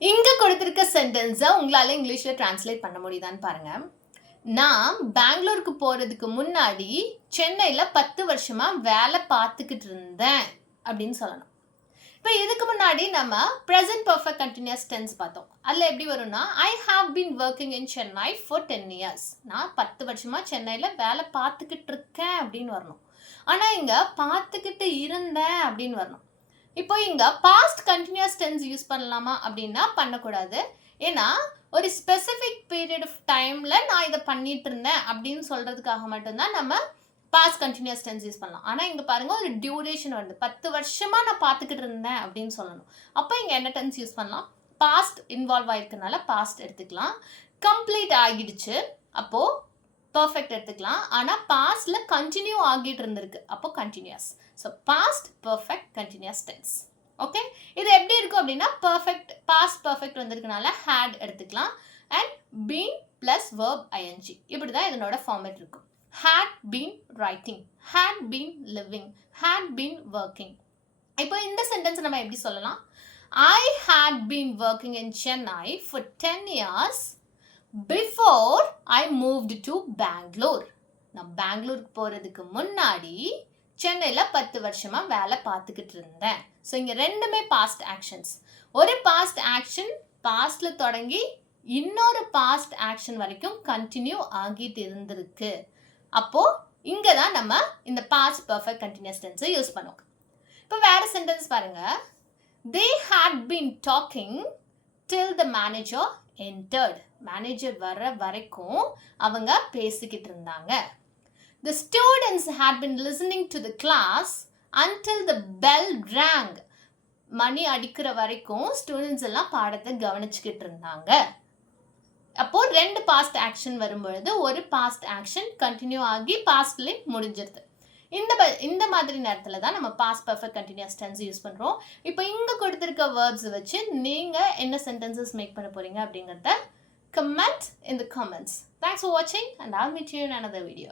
இங்க கொடுத்திருக்க சென்டென்ஸை உங்களால இங்கிலீஷ்ல டிரான்ஸ்லேட் பண்ண முடியுதான்னு பாருங்க. நான் பெங்களூருக்கு போறதுக்கு முன்னாடி சென்னையில 10 வருஷமா வேலை பார்த்துக்கிட்டு இருந்தேன் அப்படின்னு சொல்லணும். இப்போ இதுக்கு முன்னாடி நம்ம present perfect continuous tense பார்த்தோம். அதில் எப்படி வரும்னா I have been working in Chennai for 10 years. நான் 10 வருஷமா சென்னையில் வேலை பார்த்துக்கிட்டு இருக்கேன் அப்படின்னு வரணும். ஆனால் இங்கே பார்த்துக்கிட்டு இருந்தேன் அப்படின்னு வரணும். இப்போ இங்கே பாஸ்ட் கண்டினியூஸ் டென்ஸ் யூஸ் பண்ணலாமா அப்படின்னா பண்ணக்கூடாது. ஏன்னா ஒரு ஸ்பெசிஃபிக் பீரியட் ஆஃப் டைமில் நான் இதை பண்ணிட்டு இருந்தேன் அப்படின்னு சொல்கிறதுக்காக மட்டும்தான் நம்ம பாஸ்ட் கண்டினியூஸ் டென்ஸ் யூஸ் பண்ணலாம். ஆனால் இங்கே பாருங்கள் ஒரு டியூரேஷன் வருது. 10 வருஷமாக நான் பார்த்துக்கிட்டு இருந்தேன் அப்படின்னு சொல்லணும். அப்போ இங்கே என்ன டென்ஸ் யூஸ் பண்ணலாம்? பாஸ்ட் இன்வால்வ் ஆகிருக்கனால பாஸ்ட் எடுத்துக்கலாம். கம்ப்ளீட் ஆகிடுச்சு அப்போது பர்ஃபெக்ட் எடுத்துக்கலாம். ஆனால் பாஸ்டில் கண்டினியூ ஆகிட்டு இருந்திருக்கு அப்போ continuous. So past perfect continuous tense. Okay, இது எப்படி இருக்கும் அப்படின்னா பர்ஃபெக்ட் பாஸ்ட் பர்ஃபெக்ட் வந்திருக்கனால ஹேட் எடுத்துக்கலாம். And been plus verb ing இப்படி தான் இதனோட ஃபார்மேட் இருக்கும். had been writing, had been living, had been working. இப்போ இந்த சென்டென்ஸ் நம்ம எப்படி சொல்லலாம்? I had been working in Chennai for 10 years before I moved to Bangalore. நான் பெங்களூருக்கு போகிறதுக்கு முன்னாடி சென்னையில் 10 வருஷமாக வேலை பார்த்துக்கிட்டு இருந்தேன். ஸோ இங்கே ரெண்டுமே பாஸ்ட் ஆக்ஷன்ஸ். ஒரு பாஸ்ட் ஆக்ஷன் பாஸ்டில் தொடங்கி இன்னொரு பாஸ்ட் ஆக்ஷன் வரைக்கும் கண்டினியூ ஆகிட்டு இருந்திருக்கு. அப்போது இங்கே தான் நம்ம இந்த பாஸ்ட் பர்ஃபெக்ட் கண்டினியூஸ் டென்ஸை யூஸ் பண்ணுவோம். இப்போ வேறு சென்டென்ஸ் பாருங்கள். They had been talking till the manager entered. Manager வர வரைக்கும் அவங்க பேசிக்கிட்டு இருந்தாங்க. The students had been listening to the class until the bell rang. மணி அடிக்கிற வரைக்கும் ஸ்டூடெண்ட்ஸ் எல்லாம் பாடத்தை கவனிச்சுக்கிட்டு இருந்தாங்க. அப்போது ரெண்டு பாஸ்ட் ஆக்ஷன் வரும்பொழுது ஒரு பாஸ்ட் ஆக்ஷன் கண்டினியூ ஆகி பாஸ்ட்லேயே முடிஞ்சிருது. இந்த மாதிரி நேரத்தில் தான் நம்ம past perfect continuous tense use பண்ணுறோம். இப்போ இங்கே கொடுத்துருக்க வேர்ட்ஸ் வச்சு நீங்கள் என்ன சென்டென்சஸ் மேக் பண்ண போகிறீங்க அப்படிங்கிறத comment in the comments. Thanks for watching and I'll meet you in another video.